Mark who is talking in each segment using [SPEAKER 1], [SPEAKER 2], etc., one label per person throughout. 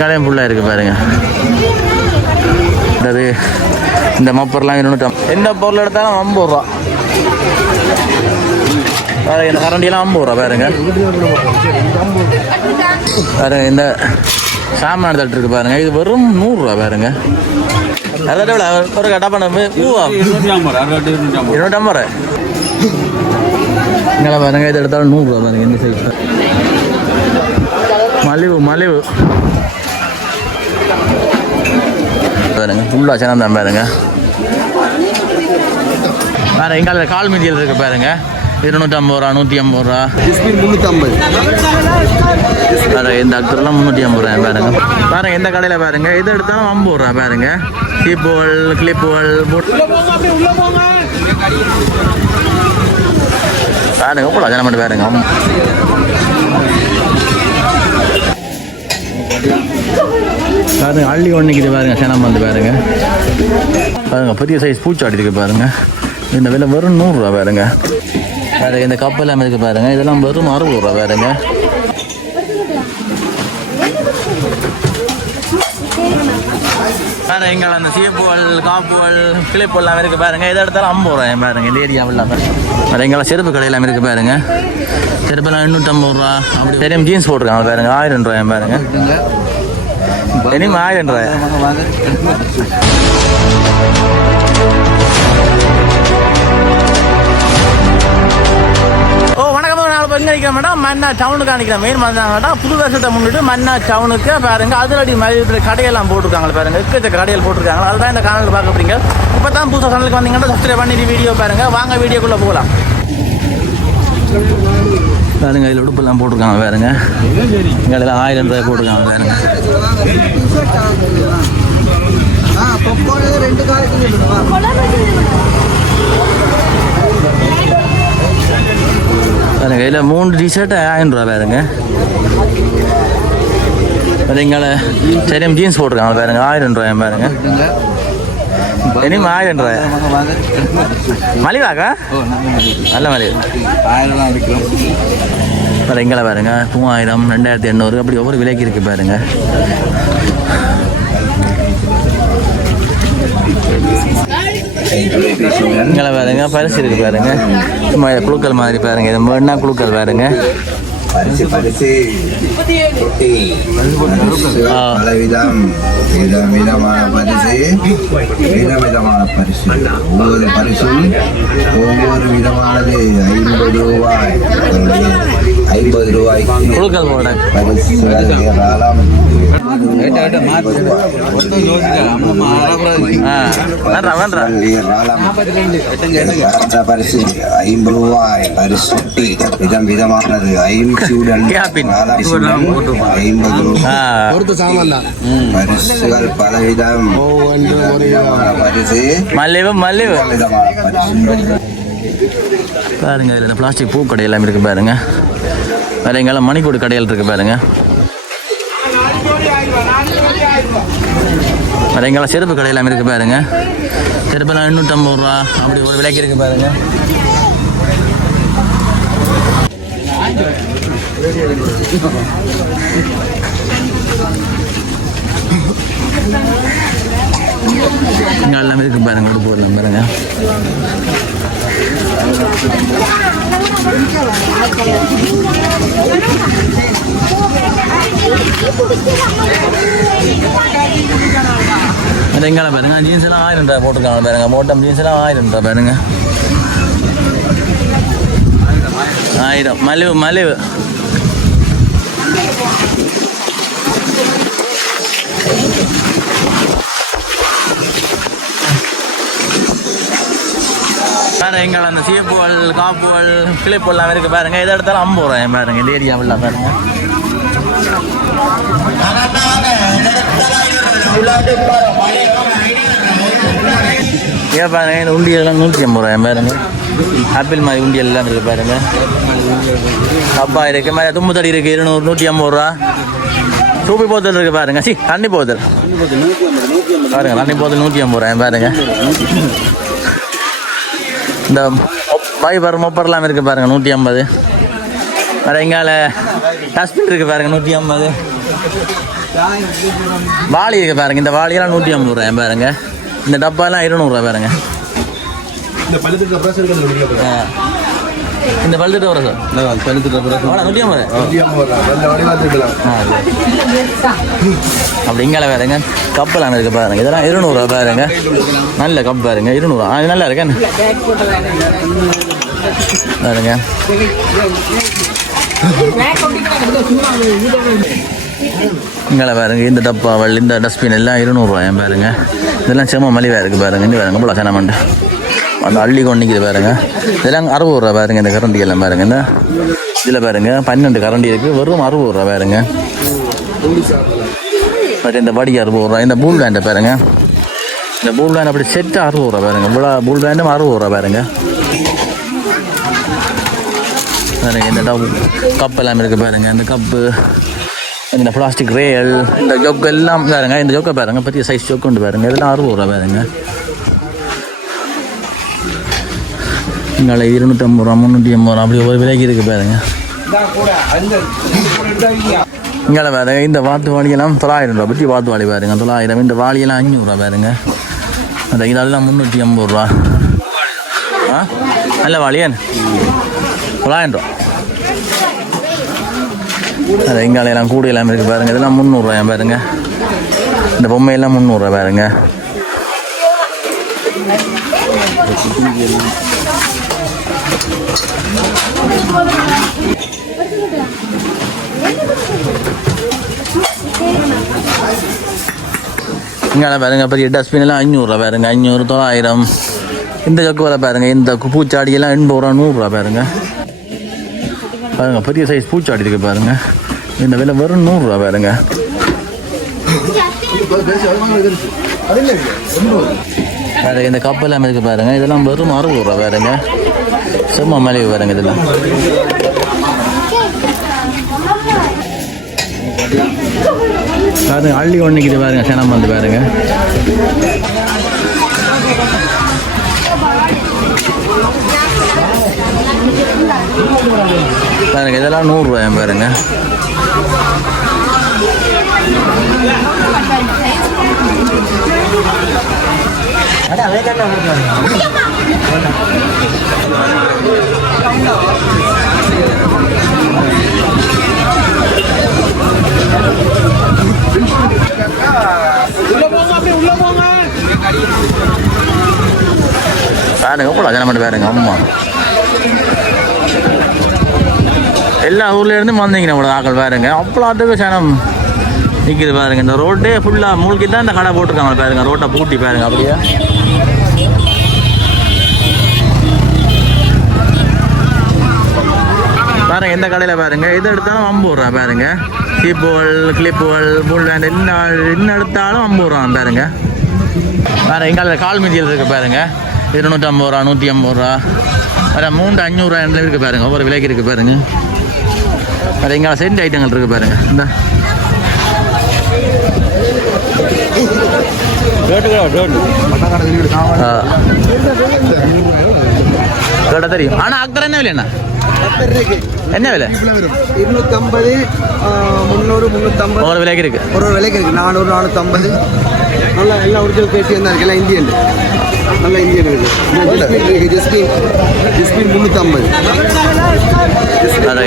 [SPEAKER 1] கடையும் ஃபுல்லாக இருக்குது பாருங்க. அது இந்த மப்பர்லாம் இருநூற்றம் எந்த பொருள் எடுத்தாலும் ஐம்பது ரூபா. பாருங்க இந்த கரண்டியெல்லாம் ஐம்பது ரூபா பாருங்க. பாருங்க இந்த சாமான தட்டு இருக்கு பாருங்க. இது வெறும் நூறுரூவா பாருங்க. அதை விட ஒரு கட்டா பண்ண பூவா இருநூற்றம்பது ரூபா. இங்கே பாருங்க இது எடுத்தாலும் நூறுரூவா பாருங்க இந்த சைஸ் மலிவு மலிவு. பாருங்க ஃபுல்லாக சேனம் தான் பாருங்க. வேறு எங்கால கால் மீதியில் இருக்கு பாருங்க. இருநூற்றம்பது ரூபா நூற்றி ஐம்பது ரூபா.
[SPEAKER 2] முந்நூற்றம்பது
[SPEAKER 1] வேறு இந்த அக்டர்லாம் முந்நூற்றி ஐம்பது ரூபா பாருங்க. பாருங்க எந்த கடையில் பாருங்க? எது எடுத்தாலும் ஐம்பது ரூபா பாருங்க. சீப்புகள் கிளிப்புகள் பாருங்க போல ஜனம் மட்டும் பாருங்க. பாருங்க அள்ளி ஒன்றைக்குது பாருங்க சேனம் வந்து பாருங்க. பாருங்க பெரிய சைஸ் பூச்சாடி இருக்கு பாருங்க. இந்த விலை வெறும் நூறுரூவா பாருங்க. வேறு இந்த கப்பெல்லாம் இருக்குது பாருங்க. இதெல்லாம் வெறும் அறுபது ரூபா பாருங்க வேறு எங்கள் அந்த சீப்புகள் காப்புகள் கிளிப்பு எல்லாம் இருக்கு பாருங்க. இதை எடுத்தாலும் ஐம்பது ரூபாய் பாருங்க இந்த ஏரியாவில் இல்லாமல் எங்கெல்லாம் செருப்பு கடையெல்லாம் இருக்கு பாருங்க. செருப்பெல்லாம் எண்ணூற்றம்பது ரூபா. அப்படி தெரியும் ஜீன்ஸ் போட்டிருக்காங்க பாருங்க ஆயிரம் ரூபாய் பாருங்க. நான் இப்போ எங்கே நிற்கிறேன் மேடம்? மன்னா டவுனுக்கு நிற்கிறேன் மெயின் மேடம். புது வருஷத்தை முன்னிட்டு மன்னா டவுனுக்கு பாருங்க. அதிரடி மதியத்தில் கடையெல்லாம் போட்டிருக்காங்க பாருங்க. எக்கச்சக்க கடைகள் போட்டிருக்காங்க. அதுதான் இந்த காணொலி பார்க்க போறீங்க. இப்போ தான் புதுசாக சேனலுக்கு வந்தீங்கன்னா சப்ஸ்கிரைப் பண்ணிட்டு வீடியோ பாருங்க. வாங்க வீடியோக்குள்ளே போகலாம். பாருங்க இதில் உடுப்பெல்லாம் போட்டிருக்காங்க பாருங்க. இங்கே ஆயிரம் ரூபாய் போட்டிருக்காங்க பாருங்க.
[SPEAKER 2] ஆ பொக்கோடு ரெண்டு காய்க்கு
[SPEAKER 1] பாருங்க இதில் மூணு டிஷர்ட் ஆயிரம் ரூபா பாருங்க. அது எங்களை சரியம் ஜீன்ஸ் போட்டிருக்காங்க பாருங்க ஆயிரம் ரூபாய் பாருங்க. இனிமே ஆயிரம் ரூபாய். மலிவாக்கா? நல்ல மலிவு.
[SPEAKER 2] ஆயிரம் ரூபா
[SPEAKER 1] வேறு எங்களை பாருங்க. மூவாயிரம் ரெண்டாயிரத்தி எண்ணூறு அப்படி ஒவ்வொரு விலைக்கு இருக்கு பாருங்க. எங்களை பாருங்க பரிசு இருக்கு பாருங்க. சும்மா குழுக்கள் மாதிரி பாருங்க. இது என்ன குழுக்கள் பாருங்க.
[SPEAKER 3] பரிசு பரிசு தொட்டி
[SPEAKER 1] ஆ.
[SPEAKER 3] பலவிதம் விதம் விதமான பரிசு விதம் விதமான பரிசு ஒவ்வொரு பரிசும் ஒவ்வொரு விதமானது ஐம்பது ரூபாய் ஐம்பது ரூபாய்
[SPEAKER 1] குழுக்கள் போட
[SPEAKER 3] பரிசுகள் ஏராளம் பரிசு ஐம்பது ரூபாய் பரிசு விதம் விதமானது. ஐம்பது
[SPEAKER 1] மல்லிவு மல்லிவு
[SPEAKER 3] விதமான பரிசு
[SPEAKER 1] பாருங்க இதில் பிளாஸ்டிக் பூ கடை எல்லாம் இருக்கு பாருங்க. வேற எங்கெல்லாம் மணிக்கூடு கடைகள் இருக்கு பாருங்க. வேற எங்கெல்லாம் செருப்பு கடை எல்லாம் இருக்கு பாருங்க. செருப்பெல்லாம் எண்ணூற்றம்பது ரூபா. அப்படி ஒரு விலைக்கு இருக்கு பாருங்க. இங்கே எல்லாமே இருக்கு பாருங்க உடுப்பு போடலாம் பாருங்க. அது எங்கால பாருங்க ஜீன்ஸ் எல்லாம் ஆயிரம் ரூபாய் போட்டிருக்காங்க பாருங்க போட்டம் ஜீன்ஸ் எல்லாம் ஆயிரம் ரூபாய் பாருங்க. ஆயிரம் மலிவு மலிவு. பாருங்க எங்கள் அந்த சீப்புகள் காப்புகள் கிளிப்பு எல்லாம் இருக்கு பாருங்க. எதை எடுத்தாலும் ஐம்பது ரூபாய் பாருங்க இந்த ஏரியாவில் பாருங்க. ஏன் பாருங்க இந்த உண்டியெல்லாம் நூற்றி ஐம்பது ரூபாய் பாருங்க. ஆப்பிள் மாதிரி உண்டியல் எல்லாம் இருக்குது பாருங்க. அப்பா இருக்கு மாதிரி தும்பு தடி இருநூறு நூற்றி ஐம்பது ரூபா. சூப்பி போத்தல் இருக்குது பாருங்க. சி தண்ணி போத்தல். பாருங்க தண்ணி போத்தல் நூற்றி ஐம்பது ரூபா பாருங்க. இந்த பைபர் மொப்பர்லாம் இருக்குது பாருங்க நூற்றி ஐம்பது. வேற எங்கால டஸ்ட்பின் இருக்குது பாருங்க நூற்றி ஐம்பது. வாளி இருக்குது பாருங்க இந்த வாளியெல்லாம் நூற்றி ஐம்பது ரூபாய் பாருங்க. இந்த டப்பாலாம் இருநூறுவா பாருங்க.
[SPEAKER 2] இந்த பழுத்துக்கு அப்புறம்.
[SPEAKER 1] இந்த பழுத்துட்டு வர சார்
[SPEAKER 2] பழுத்துக்கு அப்புறம்
[SPEAKER 1] அவ்வளோ நூற்றி ஐம்பது
[SPEAKER 2] நல்ல வடிவா இருக்கலாம்
[SPEAKER 1] ஆ, சரி. அப்படி இங்கால பாருங்க. கப்பலான இருக்கு பாருங்க. இதெல்லாம் இருநூறுவா பாருங்க. நல்ல கப் பாருங்க. இருநூறுவா ஆ, இது நல்லா இருக்கேன் பாருங்க. இங்கே பாருங்க. இந்த டப்பாவல் இந்த டஸ்ட்பின் எல்லாம் இருநூறுவாயம் பாருங்க. இதெல்லாம் செம்ம மலிவாக இருக்குது பாருங்க. இந்த பாருங்க. போல சனமண்டு அந்த அள்ளி கொண்டிக்குது பாருங்க. இதெல்லாம் அறுபது ரூபா பாருங்க இந்த கரண்டி எல்லாம் பாருங்க. இந்த இதில் பாருங்க பன்னெண்டு கரண்டி இருக்குது வெறும் அறுபது ரூபா பாருங்க. பட் இந்த வடி அறுபது ரூபா இந்த பூல் பேண்டை பாருங்க. இந்த பூல் பேண்ட் அப்படி செட்டு அறுபது ரூபா பாருங்க. இவ்வளோ பூல் வேண்டும் அறுபது ரூபா பாருங்க. பாருங்க இந்த டப் கப் எல்லாம் இருக்கு பாருங்க. இந்த கப்பு இந்த பிளாஸ்டிக் ரேல் இந்த ஜொக்கு எல்லாம் பாருங்க. இந்த ஜொக்கை பாருங்க பெரிய சைஸ் ஜொக்கு உண்டு பாருங்க. இதெல்லாம் அறுபது ரூபா பாருங்க. இங்கே இருநூற்றம்பது ரூபா முந்நூற்றி ஐம்பது ரூபா அப்படி ஒரு விலைக்கு இருக்குது பாருங்க. இங்கே பாருங்க இந்த வாத்து வாளியெல்லாம் தொள்ளாயிரம் ரூபா பற்றி வாத்து வாளி பாருங்க தொள்ளாயிரம் இந்த வாளியெல்லாம் அஞ்சூறுரூவா பாருங்க. அந்த இதெல்லாம் முந்நூற்றி ஐம்பது ரூபா. ஆ? நல்ல வாளியன் தொள்ளாயிரம் ரூபா. அது இங்காலையெல்லாம் எல்லாம் இருக்குது பாருங்க இதெல்லாம் முந்நூறுரூவா பாருங்க. இந்த பொம்மையெல்லாம் முந்நூறுரூவா பாருங்க. இங்கே பாருங்க பெரிய டஸ்ட்பின் எல்லாம் அஞ்சூறுரூவா பாருங்க அஞ்சூறு தொள்ளாயிரம். இந்த ஜக்கு வர பாருங்க இந்த பூச்சாடியெல்லாம் எண்பது ரூபா நூறுரூவா பாருங்க. பாருங்க பெரிய சைஸ் பூச்சாடி இருக்கு பாருங்க. இந்த விலை வெறும் நூறுரூவா பாருங்க. பாருங்க இந்த கப்பெல்லாம் இருக்கு பாருங்க இதெல்லாம் வெறும் அறுபது ரூபா பாருங்க. சும்மா மலிவு பாருங்க இதெல்லாம் பாருங்க அள்ளி ஒன்றைக்குது பாருங்க சேனம் வந்து பாருங்க பாருங்க இதெல்லாம் நூறுரூவாயம் பாருங்க பாருங்க கூட ஜனம் பாருங்க அம்மா. எல்லா ஊர்ல இருந்து வந்தீங்க கூட ஆக்கள் பாருங்க. அவ்வளோத்துக்கு சனம் நிற்கிது பாருங்க. இந்த ரோட்டே ஃபுல்லாக மூழ்கி தான் இந்த கடை போட்டிருக்காங்க பாருங்க. ரோட்டை பூட்டி பாருங்க அப்படியே. பாருங்க எந்த கடையில் பாருங்க. எது எடுத்தாலும் ஐம்பது ரூபா பாருங்க. சீப்புகள் கிளிப்புகள் புல் என்ன என்ன எடுத்தாலும் ஐம்பது ரூபா பாருங்க. வேறு எங்கால கால் மிதியல் இருக்கு பாருங்க. இருநூற்றம்பது ரூபா நூற்றி ஐம்பது ரூபா. வேறு மூன்று அஞ்சூறுரூவா இருக்கு பாருங்க. ஒவ்வொரு விலைக்கு இருக்கு பாருங்க. வேறு எங்கால சென்ட் ஐட்டங்கள் இருக்கு பாருங்க. இந்த. ஆ. தெரியும். ஆனா என்ன விலைண்ணா என்ன விலை
[SPEAKER 2] இருநூத்தம்பது முந்நூறு முந்நூற்றம்பது
[SPEAKER 1] ஒவ்வொரு விலைக்கு இருக்கு
[SPEAKER 2] ஒரு ஒரு விலைக்கு இருக்கு நானூறு நானூற்றம்பது நல்லா எல்லாம் ஒரிஜினல் பேசியம் தான் இருக்கு எல்லாம் இந்தியன் நல்ல இந்தியன் இருக்கு ஜஸ்பின் ஜஸ்பின் முந்நூற்றம்பது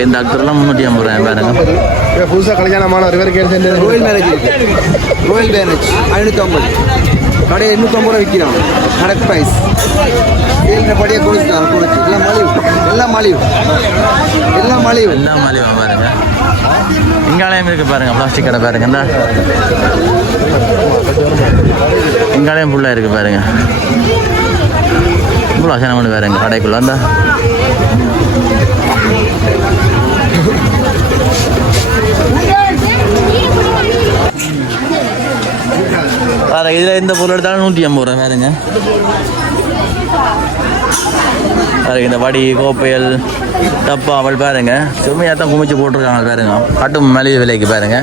[SPEAKER 1] இந்த அக்கறைலாம் முந்நூற்றி ஐம்பது ரூபாய் பாருங்க
[SPEAKER 2] புதுசாக கல்யாணமான ஒரு பேருக்கு ரோயல் மேரேஜ் இருக்கு ரோயல் மேரேஜ் ஐநூற்றம்பது கடை எண்ணூற்றம்பது ரூபா விற்கிறான் கரெக்ட் ப்ரைஸ் ஏழ்றபடியாக கொடுத்துட்டாங்க குளிச்சு எல்லாம் மலிவு எல்லாம் மலிவு எல்லாம் மலிவு
[SPEAKER 1] எல்லாம் மலிவு பாருங்க. இங்காலயம் இருக்கு பாருங்க பிளாஸ்டிக் கடை பாருங்க இந்த. இங்காலயம் ஃபுல்லாக இருக்கு பாருங்க. இவ்வளோ அசனம் பண்ணி பாருங்க கடைக்குள்ள அந்த இதில் இந்த பொருள் எடுத்தாலும் நூற்றி ஐம்பது ரூபா வேறுங்க பாருங்க இந்த வடி கோப்பையல் டப்பா அவள் பாருங்க. செம்மையாக தான் குமிச்சு போட்டிருக்காங்க பாருங்க. கட்டும் மலிவு விலைக்கு பாருங்க.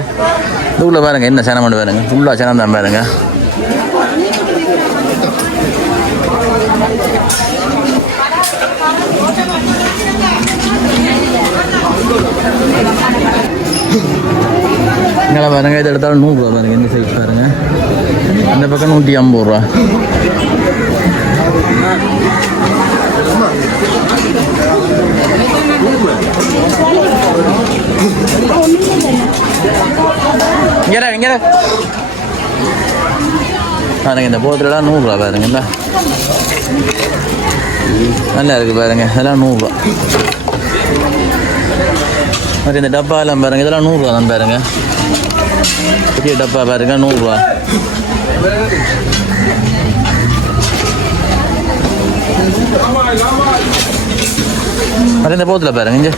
[SPEAKER 1] இதுக்குள்ள பாருங்க என்ன சேனம் பண்ணி பாருங்க. ஃபுல்லாக சேனம் தான் பாருங்க. இங்கே பாருங்க இதை எடுத்தாலும் நூறுரூவா பாருங்க இந்த சைஸ் பாருங்க. இந்த பக்கம் நூற்றி ஐம்பது ரூபா. இங்கடா இங்கடா பாருங்க இந்த போத்துலலாம் நூறுரூவா பாருங்க இந்த. நல்லா இருக்குது பாருங்க இதெல்லாம் நூறுரூவா மற்ற இந்த டப்பா எல்லாம் பாருங்க இதெல்லாம் நூறுரூவா தான் பாருங்க. பெரிய டப்பா பாருங்க நூறுரூவா மற்ற இந்த போத்தில் பாருங்க இங்கே.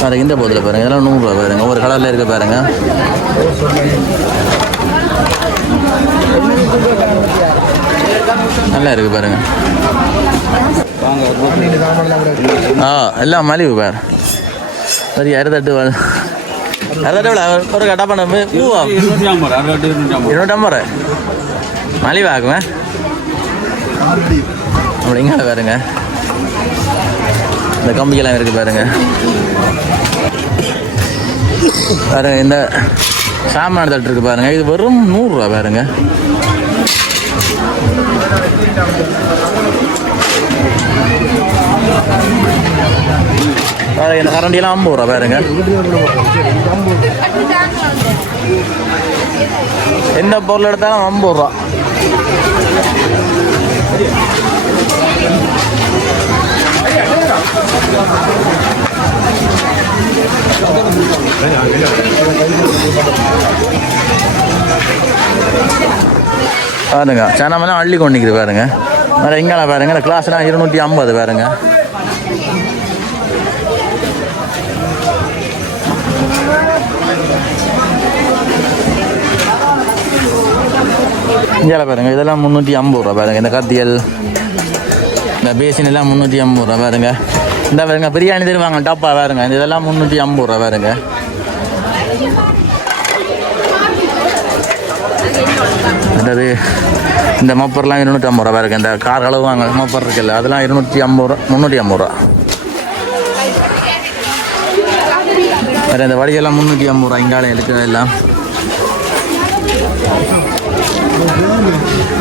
[SPEAKER 1] பாருங்க இந்த போதில் பாருங்க இதெல்லாம் நூறுரூவா பாருங்க. ஒவ்வொரு கலரில் இருக்க பாருங்க. நல்லா இருக்கு பாருங்க. ஆ எல்லாம் மலிவு பாரு. சரி அறுதட்டு அறுதட்டு எவ்வளோ ஒரு கட்டா பண்ண பூவா இருநூற்றம்பது மலிவாக்குவேன் அப்படிங்க பாருங்க இந்த கம்பிக்கெல்லாம் இருக்கு பாருங்க பாருங்க இந்த சாமான தட்டு இருக்கு பாருங்க இது வெறும் நூறுரூவா பாருங்க பாருங்க இந்த கரண்டியெல்லாம் ஐம்பது ரூபா பாருங்க. எந்த பொருள் எடுத்தாலும் ஐம்பது ரூபா பாருங்க சனமெல்லாம் அள்ளி கொண்டிக்குது பாருங்க. வேறு எங்கே பாருங்க கிளாஸ்லாம் இருநூற்றி ஐம்பது பாருங்க. இங்கே பாருங்க இதெல்லாம் முந்நூற்றி ஐம்பது ரூபா பாருங்க இந்த கத்தியல் இந்த பேசின் எல்லாம் முந்நூற்றி ஐம்பது ரூபா பாருங்க. இந்த பாருங்க பிரியாணி தருவாங்க டப்பா பாருங்க இந்த இதெல்லாம் முந்நூற்றி ஐம்பது ரூபா பாருங்க. அதாவது இந்த மப்பர்லாம் இருநூற்றி ஐம்பது ரூபா பாருங்க இந்த கார் அளவு வாங்க மப்பர் இருக்குல்ல அதெல்லாம் இருநூற்றி ஐம்பது ரூபா முந்நூற்றி ஐம்பது ரூபா. வேறு இந்த வடியெல்லாம் முந்நூற்றி ஐம்பது ரூபா இங்காலம் இருக்குது எல்லாம்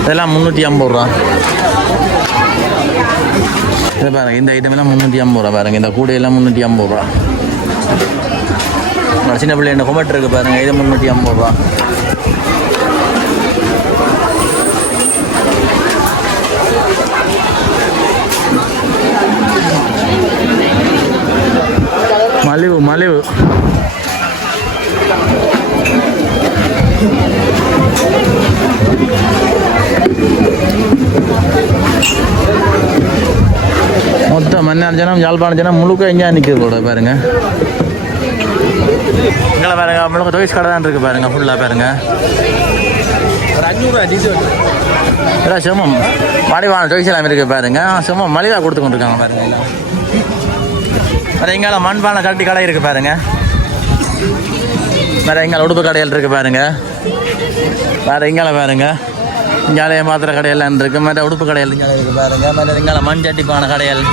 [SPEAKER 1] இதெல்லாம் முந்நூற்றி ஐம்பது ரூபா. இதை பாருங்கள் இந்த ஐட்டம் எல்லாம் முந்நூற்றி ஐம்பது ரூபா பாருங்கள் இந்த கூடையெல்லாம் முந்நூற்றி ஐம்பது ரூபா. சின்ன பிள்ளை என்ன கொமட் இருக்குது பாருங்கள் இது முந்நூற்றி ஐம்பது ரூபா. மலிவு மலிவு. மன்னார் ஜனம் முழுக்க எங்கேயா நிற்கிது கூட பாருங்க. இங்கே பாருங்க முழுக்க தொகைஸ் கடை தான் இருக்கு பாருங்க ஃபுல்லாக பாருங்க. இதெல்லாம் சிரமம் மலிவான தொகைஸ் எல்லாம் இருக்கு பாருங்க. சிரமம் மலிவாக கொடுத்து கொண்டிருக்காங்க பாருங்க வேறு எங்கால மண்பானை கட்டி கடை இருக்கு பாருங்க. வேறு எங்கால உடுப்பு கடைகள் இருக்கு பாருங்க. வேறு எங்கால பாருங்க. இங்கால மாத்திரை கடையெல்லாம் இருக்கு. மற்ற உடுப்பு கடைகள் இங்கால இருக்கு பாருங்க. மற்ற எங்கால மண் சட்டி பானை கடைகள்